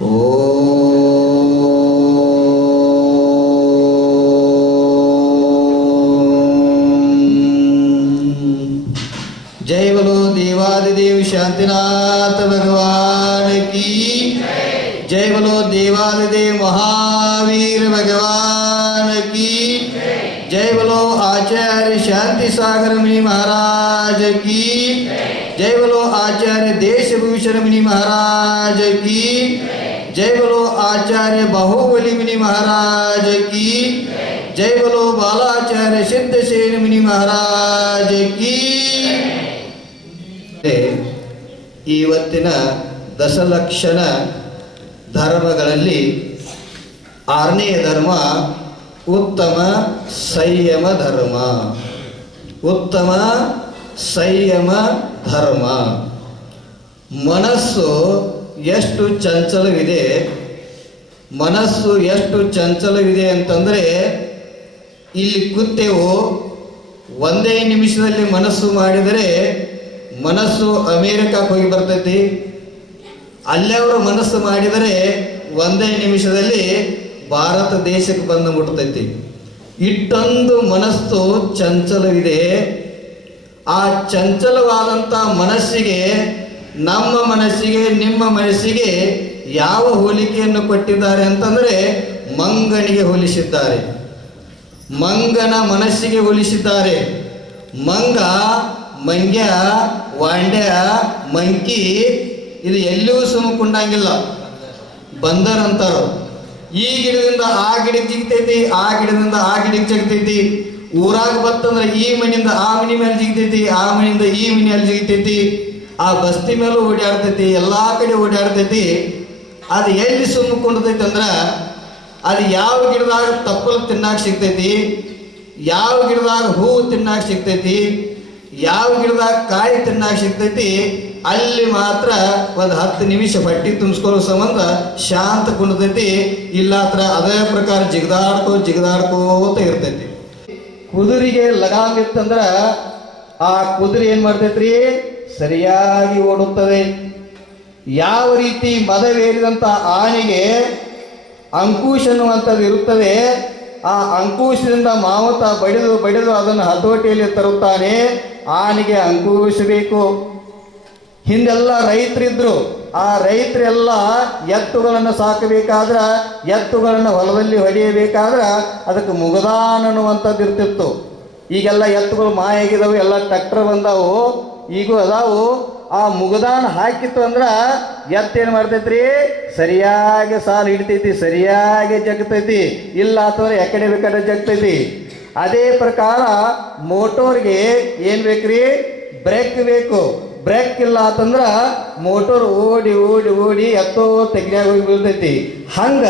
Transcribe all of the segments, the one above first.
जय बोलो देवादिदेव शांतिनाथ भगवान की जय बोलो देवादिदेव महावीर भगवान की जय बोलो आचार्य शांति सागर मुनि महाराज की जय बोलो आचार्य देशभूषण मुनि महाराज की जय बोलो आचार्य बाहुबली मुनि महाराज की जय बोलो बालाचार्य सिद्धसेन मुनि महाराज की ಇವತ್ತಿನ ದಶಲಕ್ಷಣ ಧರ್ಮಗಳಲ್ಲಿ ಆರನೆಯ ಧರ್ಮ ಉತ್ತಮ ಸಂಯಮ ಧರ್ಮ ಉತ್ತಮ ಸಂಯಮ ಧರ್ಮ ಮನಸ್ಸು ಎಷ್ಟು ಚಂಚಲವಿದೆ, ಮನಸ್ಸು ಎಷ್ಟು ಚಂಚಲವಿದೆ ಅಂತಂದರೆ, ಇಲ್ಲಿ ಕೃತ್ಯವು ಒಂದೇ ನಿಮಿಷದಲ್ಲಿ ಮನಸ್ಸು ಮಾಡಿದರೆ, ಮನಸ್ಸು ಅಮೇರಿಕಕ್ಕೆ ಹೋಗಿ ಬರ್ತೈತಿ. ಅಲ್ಲೇ ಅವರು ಮನಸ್ಸು ಮಾಡಿದರೆ, ಒಂದೇ ನಿಮಿಷದಲ್ಲಿ ಭಾರತ ದೇಶಕ್ಕೆ ಬಂದು ಮುಟ್ತೈತಿ. ಇಟ್ಟೊಂದು ಮನಸ್ಸು ಚಂಚಲವಿದೆ. ಆ ಚಂಚಲವಾದಂಥ ಮನಸ್ಸಿಗೆ ನಮ್ಮ ಮನಸ್ಸಿಗೆ, ನಿಮ್ಮ ಮನಸ್ಸಿಗೆ ಯಾವ ಹೋಲಿಕೆಯನ್ನು ಕೊಟ್ಟಿದ್ದಾರೆ ಅಂತಂದರೆ ಮಂಗನಿಗೆ ಹೋಲಿಸಿದ್ದಾರೆ. ಮಂಗನ ಮನಸ್ಸಿಗೆ ಹೋಲಿಸಿದ್ದಾರೆ. ಮಂಗ, ಮಂಗ್ಯ, ವಾಂಡ್ಯ, ಮಂಕಿ, ಇದು ಎಲ್ಲಿಯೂ ಸುಮ್ಮಕೊಂಡಂಗಿಲ್ಲ ಬಂದರ್ ಅಂತಾರ. ಈ ಗಿಡದಿಂದ ಆ ಗಿಡಕ್ಕೆ ಜಿಗ್ತೈತಿ, ಆ ಗಿಡದಿಂದ ಆ ಗಿಡಕ್ಕೆ ಜಗ್ತೈತಿ. ಊರಾಗ ಬತ್ತಂದ್ರೆ ಈ ಮನೆಯಿಂದ ಆ ಮನೆ ಮೇಲೆ ಜಿಗ್ತೈತಿ, ಆ ಮನೆಯಿಂದ ಈ ಮನೆಯಲ್ಲಿ ಜಿಗ್ತೈತಿ. ಆ ಬಸ್ತಿ ಮೇಲೂ ಓಡಾಡ್ತೈತಿ ಎಲ್ಲಾ ಕಡೆ ಓಡಾಡ್ತೈತಿ ಅದು ಎಲ್ಲಿ ಸುಮ್ಮಕೊಂಡತೈತಿ ಅಂದ್ರ ಅದು ಯಾವ ಗಿಡದಾಗ ತಪ್ಪಲು ತಿನ್ನಾಕ ಸಿಗ್ತೈತಿ, ಯಾವ ಗಿಡದಾಗ ಹೂವು ತಿನ್ನಾಕ ಸಿಗ್ತೈತಿ, ಯಾವ ಗಿಡದಾಗ ಕಾಯಿ ತಿನ್ನಾಕ ಸಿಗ್ತೈತಿ, ಅಲ್ಲಿ ಮಾತ್ರ ಒಂದು ಹತ್ತು ನಿಮಿಷ ಹೊಟ್ಟಿ ತುಂಬಿಸ್ಕೊಳ್ಳೋ ಸಂಬಂಧ ಶಾಂತ ಕುಂಡತೈತಿ ಇಲ್ಲ ಹತ್ರ ಅದೇ ಪ್ರಕಾರ ಜಿಗದಾಡ್ಕೋ ಜಿಗದಾಡ್ಕೋತ ಇರ್ತೈತಿ. ಕುದುರೆಗೆ ಲಗಾಮ್ ಇತ್ತಂದ್ರ ಆ ಕುದುರೆ ಏನ್ ಮಾಡ್ತೈತ್ರಿ? ಸರಿಯಾಗಿ ಓಡುತ್ತದೆ. ಯಾವ ರೀತಿ ಮದವೇರಿದಂಥ ಆನೆಗೆ ಅಂಕುಶ ಅನ್ನುವಂಥದ್ದು ಇರುತ್ತದೆ, ಆ ಅಂಕುಶದಿಂದ ಮಾವತ ಬಡಿದು ಬಡಿದು ಅದನ್ನು ಹತೋಟಿಯಲ್ಲಿ ತರುತ್ತಾನೆ. ಆನೆಗೆ ಅಂಕುಶ ಬೇಕು. ಹಿಂದೆಲ್ಲ ರೈತರಿದ್ರು, ಆ ರೈತರೆಲ್ಲ ಎತ್ತುಗಳನ್ನು ಸಾಕಬೇಕಾದ್ರೆ, ಎತ್ತುಗಳನ್ನು ಹೊಲದಲ್ಲಿ ಹೊಡೆಯಬೇಕಾದ್ರೆ ಅದಕ್ಕೆ ಮುಗದಾನ್ ಅನ್ನುವಂಥದ್ದು ಇರ್ತಿತ್ತು. ಈಗೆಲ್ಲ ಎತ್ತುಗಳು ಮಾಯಾಗಿದ್ದಾವೆ ಎಲ್ಲ ಟ್ರ್ಯಾಕ್ಟರ್ ಬಂದಾವು. ಈಗೂ ಅದಾವು. ಆ ಮುಗದಾನ ಹಾಕಿತ್ತು ಅಂದ್ರ ಎತ್ತೇನು ಮಾಡ್ತೈತ್ರಿ? ಸರಿಯಾಗಿ ಸಾಲು ಹಿಡಿತೈತಿ, ಸರಿಯಾಗಿ ಜಗ್ತೈತಿ. ಇಲ್ಲ ಅಥವಾ ಎಕಡೆ ಬೇಕಾದ್ರೆ ಜಗ್ತೈತಿ. ಅದೇ ಪ್ರಕಾರ ಮೋಟೋರ್ಗೆ ಏನ್ ಬೇಕ್ರಿ? ಬ್ರೇಕ್ ಬೇಕು. ಬ್ರೇಕ್ ಇಲ್ಲ ಅಂತಂದ್ರ ಮೋಟೋರ್ ಓಡಿ ಓಡಿ ಓಡಿ ಎತ್ತೋ ತೆಗ್ನ್ಯಾಗ ಹೋಗಿ ಬೀಳ್ತೈತಿ. ಹಂಗ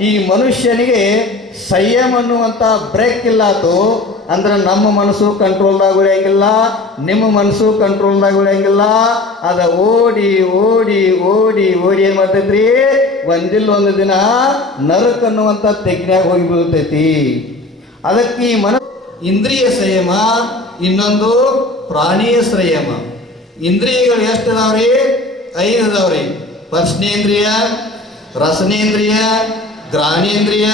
ಈ ಮನುಷ್ಯನಿಗೆ ಸಂಯಮ ಅನ್ನುವಂತ ಬ್ರೇಕ್ ಇಲ್ಲ ಆತು. ಅಂದ್ರ ನಮ್ಮ ಮನಸ್ಸು ಕಂಟ್ರೋಲ್ದಾಗ ಉಳಿಯಂಗಿಲ್ಲ, ನಿಮ್ಮ ಮನಸ್ಸು ಕಂಟ್ರೋಲ್ದಾಗ ಉಳಿಯಂಗಿಲ್ಲ. ಅದ ಓಡಿ ಓಡಿ ಓಡಿ ಓಡಿ ಏನ್ ಮಾಡ್ತೈತ್ರಿ? ಒಂದಿಲ್ಲ ಒಂದು ದಿನ ನರಕ ಅನ್ನುವಂತ ತೆಗ್ನ್ಯಾಗ ಹೋಗಿ ಬೀಳ್ತೈತಿ. ಅದಕ್ಕೆ ಈ ಮನ ಇಂದ್ರಿಯ ಸಂಯಮ, ಇನ್ನೊಂದು ಪ್ರಾಣಿಯ ಸಂಯಮ. ಇಂದ್ರಿಯಗಳು ಎಷ್ಟು ಅದಾವ್ರಿ? ಐದು ಅದಾವ್ರಿ. ಸ್ಪರ್ಶನೇಂದ್ರಿಯ ರಸನೇಂದ್ರಿಯ ಗ್ರಾಣೇಂದ್ರಿಯ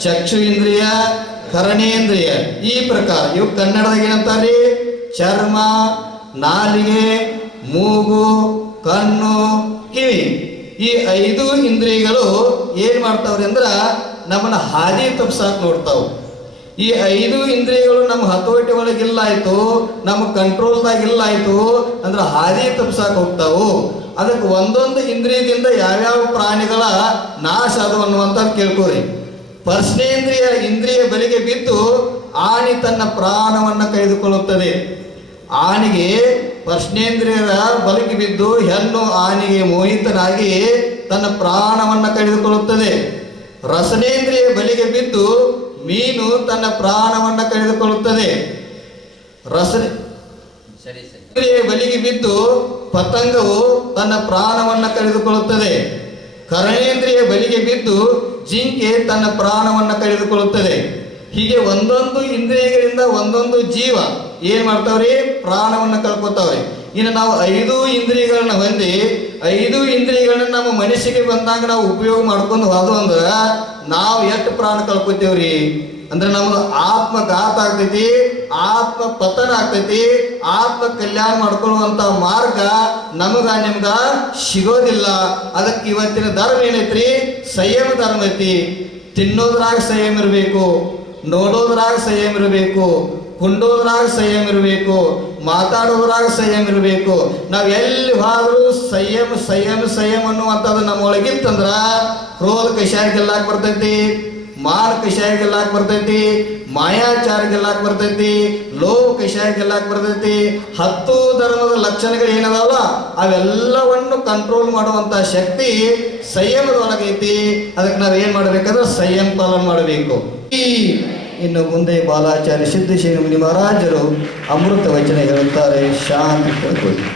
ಚಕ್ಷು ಇಂದ್ರಿಯ ಕರಣೇಂದ್ರಿಯ ಈ ಪ್ರಕಾರ. ಇವು ಕನ್ನಡದಾಗ ಏನಂತಾರ್ರಿ? ಚರ್ಮ, ನಾಲಿಗೆ, ಮೂಗು, ಕಣ್ಣು, ಕಿವಿ. ಈ ಐದು ಇಂದ್ರಿಯಗಳು ಏನ್ ಮಾಡ್ತಾವ್ರಿ ಅಂದ್ರ ನಮ್ಮನ್ನ ಹಾದಿ ತಪ್ಸಾಕ್ ನೋಡ್ತಾವೆ. ಈ ಐದು ಇಂದ್ರಿಯಗಳು ನಮ್ಮ ಹತೋಟಿ ಒಳಗಿಲ್ಲ ಆಯ್ತು ನಮ್ಮ ಕಂಟ್ರೋಲ್ದಾಗ ಇಲ್ಲ ಆಯ್ತು ಅಂದ್ರೆ ಹಾದಿ ತಪ್ಸಾಕ್ ಹೋಗ್ತಾವು. ಅದಕ್ಕೆ ಒಂದೊಂದು ಇಂದ್ರಿಯದಿಂದ ಯಾವ್ಯಾವ ಪ್ರಾಣಿಗಳ ನಾಶ ಅದು ಅನ್ನುವಂತ ಕೇಳ್ಕೋರಿ. ಪರ್ಶನೇಂದ್ರಿಯ ಇಂದ್ರಿಯ ಬಲಿಗೆ ಬಿದ್ದು ಆನೆ ತನ್ನ ಪ್ರಾಣವನ್ನು ಕಳೆದುಕೊಳ್ಳುತ್ತದೆ. ಆನೆಗೆ ಪರ್ಶನೇಂದ್ರಿಯರ ಬಲಿಗೆ ಬಿದ್ದು ಹೆಣ್ಣು ಆನೆಗೆ ಮೋಹಿತನಾಗಿ ತನ್ನ ಪ್ರಾಣವನ್ನು ಕಳೆದುಕೊಳ್ಳುತ್ತದೆ. ರಸನೇಂದ್ರಿಯ ಬಲಿಗೆ ಬಿದ್ದು ಮೀನು ತನ್ನ ಪ್ರಾಣವನ್ನು ಕಳೆದುಕೊಳ್ಳುತ್ತದೆ. ರಸನೆ ಬಲಿಗೆ ಬಿದ್ದು ಪತಂಗವು ತನ್ನ ಪ್ರಾಣವನ್ನು ಕಳೆದುಕೊಳ್ಳುತ್ತದೆ. ಕರಣೇಂದ್ರಿಯ ಬಲಿಗೆ ಬಿದ್ದು ಜಿಂಕೆ ತನ್ನ ಪ್ರಾಣವನ್ನು ಕಳೆದುಕೊಳ್ಳುತ್ತದೆ. ಹೀಗೆ ಒಂದೊಂದು ಇಂದ್ರಿಯಗಳಿಂದ ಒಂದೊಂದು ಜೀವ ಏನ್ ಮಾಡ್ತಾವ್ರಿ? ಪ್ರಾಣವನ್ನು ಕಳ್ಕೊತಾವ್ರಿ. ಇನ್ನು ನಾವು ಐದು ಇಂದ್ರಿಯಗಳನ್ನ ಹೊಂದಿ, ಐದು ಇಂದ್ರಿಯಗಳನ್ನ ನಮ್ಮ ಮನಸ್ಸಿಗೆ ಬಂದಾಗ ನಾವು ಉಪಯೋಗ ಮಾಡ್ಕೊಂಡು ಹೋದ್ವು ಅಂದ್ರೆ ನಾವು ಎಷ್ಟು ಪ್ರಾಣ ಕಳ್ಕೊತೇವ್ರಿ? ಅಂದ್ರೆ ನಮ್ದು ಆತ್ಮಘಾತ ಆಗ್ತೈತಿ ಆತ್ಮ ಪತನ ಆಗ್ತೈತಿ ಆತ್ಮ ಕಲ್ಯಾಣ ಮಾಡ್ಕೊಳ್ಳುವಂತ ಮಾರ್ಗ ನಮಗ ನಿಮ್ಗ ಸಿಗೋದಿಲ್ಲ. ಅದಕ್ಕೆ ಇವತ್ತಿನ ಧರ್ಮ ಏನೈತ್ರಿ? ಸಂಯಮ ಧರ್ಮ ಐತಿ. ತಿನ್ನೋದ್ರಾಗ ಸಂಯಮ ಇರಬೇಕು, ನೋಡೋದ್ರಾಗ ಸಂಯಮ ಇರಬೇಕು, ಕುಂಡೋದ್ರಾಗ ಸಂಯಮ ಇರಬೇಕು, ಮಾತಾಡೋದ್ರಾಗ ಸಂಯಮ ಇರಬೇಕು. ನಾವ್ ಎಲ್ಲಿ ಹೋದ್ರೂ ಸಂಯಮ ಸಂಯಮ ಸಂಯಮ ಅನ್ನುವಂಥದ್ದು ನಮ್ಮೊಳಗಿತ್ತಂದ್ರ ಕ್ರೋಧ ಕಷಾಯ ಗೆಲ್ಲಾಕ್ ಬರ್ತೈತಿ. ಮಾನ ಶಾಯಿಗೆಲ್ಲಾಕ್ ಗೆಲ್ಲಾಕ್ ಬರ್ತೈತಿ ಮಾಯಾಚಾರ ಗೆಲ್ಲಾಕ್ ಬರ್ತೈತಿ, ಲೋಕ ಕಷಾಯ ಗೆಲ್ಲಾಕ್ ಬರ್ತೈತಿ, ಹತ್ತು ಧರ್ಮದ ಲಕ್ಷಣಗಳು ಏನದಾವಲ್ಲ ಅವೆಲ್ಲವನ್ನು ಕಂಟ್ರೋಲ್ ಮಾಡುವಂತ ಶಕ್ತಿ ಸಂಯಮದೊಳಗೈತಿ ಅದಕ್ಕೆ ನಾವ್ ಏನ್ ಮಾಡ್ಬೇಕಂದ್ರೆ ಸಂಯಮ ಪಾಲನ ಮಾಡಬೇಕು. ಇನ್ನು ಮುಂದೆ ಬಾಲಾಚಾರ್ಯ ಸಿದ್ದೇಶ್ವರ ಮುನಿ ಮಹಾರಾಜರು ಅಮೃತ ವಚನ ಹೇಳುತ್ತಾರೆ, ಶಾಂತಿ ಕೇಳ್ಕೊಳ್ಳಿ